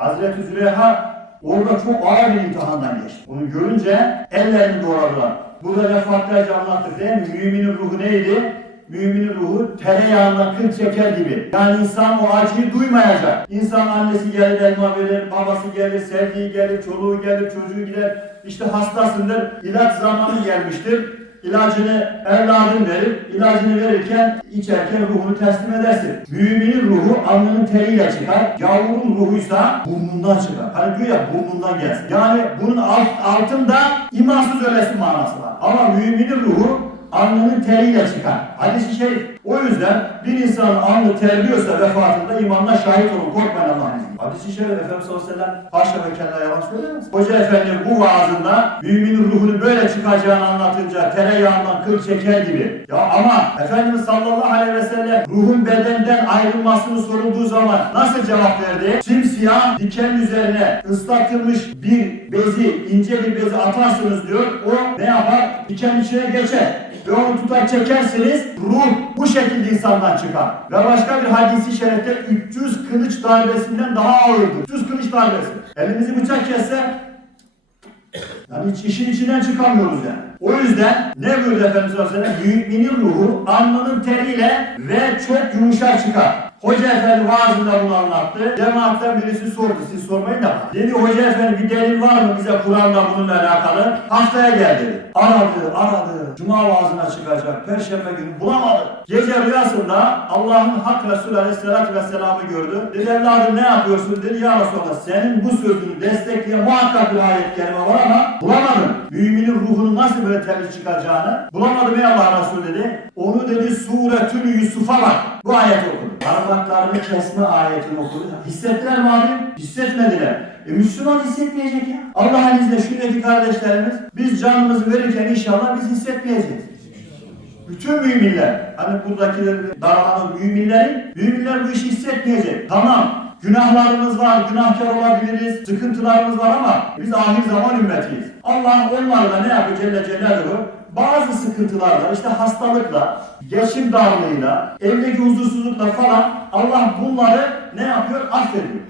Hazreti Züleyha orada çok ağır bir imtihandan geçti. Onu görünce ellerini doğradılar. Burada defaatlerce anlattık değil mi? Müminin ruhu neydi? Müminin ruhu tereyağından kıl çeker gibi. Yani insan o acıyı duymayacak. İnsan annesi gelir elma verir, babası gelir, sevdiği gelir, çoluğu gelir, çocuğu gider. İşte hastasındır, ilaç zamanı gelmiştir. İlacını evladın verir, ilacını verirken içerken ruhunu teslim edersin. Müminin ruhu alnının teriyle çıkar, yavrunun ruhuysa burnundan çıkar. Hani diyor ya burnundan gelsin. Yani bunun alt, altında imansız ölesin manası var. Ama müminin ruhu alnının teriyle çıkar. Hadis-i şerif. O yüzden bir insanın alnı terliyorsa vefatında imanla şahit olun. Korkmayın Allah'ın izniyle. Hadis-i şerif Efendimiz sallallahu aleyhi ve sellem haşa ve kella yalan söylemez. Hoca efendi bu vaazında müminin ruhunu böyle çıkacağını anlatınca tereyağından kıl çeker gibi. Ya ama Efendimiz sallallahu aleyhi ve sellem ruhun bedenden ayrılmasını sorulduğu zaman nasıl cevap verdi? Simsiyah diken üzerine ıslatılmış bir bezi, ince bir bezi atarsınız diyor. O ne yapar? Diken içine geçer tutar çekerseniz ruh bu şekilde insandan çıkar. Ve başka bir hadisi şerifte 300 kılıç darbesinden daha ağırdır. 300 kılıç darbesi. Elimizi bıçak kesse yani hiç işin içinden çıkamıyoruz yani. O yüzden ne buyurdu Efendimiz sallallahu aleyhi ve sellem? Müminin ruhu alnının teriyle ve çok yumuşak çıkar. Hoca efendi vaazında bunu anlattı. Cemaatten birisi sordu. Siz sormayın da. Dedi hoca efendi bir delil var mı bize Kur'an'la bununla alakalı? Haftaya gel dedi. Aradı, aradı. Cuma vaazına çıkacak. Perşembe günü bulamadı. Gece rüyasında Allah'ın hak Resulü aleyhissalatü vesselam'ı gördü. Dedi evladım ne yapıyorsun? Dedi ya Resulallah senin bu sözünü destekleyen muhakkak bir ayet kelime var ama bulamadım. Müminin ruhunu nasıl böyle temiz çıkaracağını bulamadım ey Allah Resulü dedi. Onu dedi suretül Yusuf'a bak. Bu ayet okudu. Parmaklarını kesme ayetini okudu. Hissettiler mi abi? Hissetmediler. E Müslüman hissetmeyecek ya. Allah'ın izniyle şuradaki kardeşlerimiz biz canımızı verirken inşallah biz hissetmeyeceğiz. Bütün müminler, hani buradakilerin daralan müminlerin, müminler bu işi hissetmeyecek. Tamam, günahlarımız var, günahkar olabiliriz, sıkıntılarımız var ama biz ahir zaman ümmetiyiz. Allah onlarla ne yapıyor Celle Celaluhu? Bazı sıkıntılarla, işte hastalıkla, geçim darlığıyla, evdeki huzursuzlukla falan Allah bunları ne yapıyor? Affediyor.